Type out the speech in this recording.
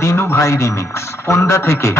দিনু ভাই রিমিক্স কোন্দা থেকে?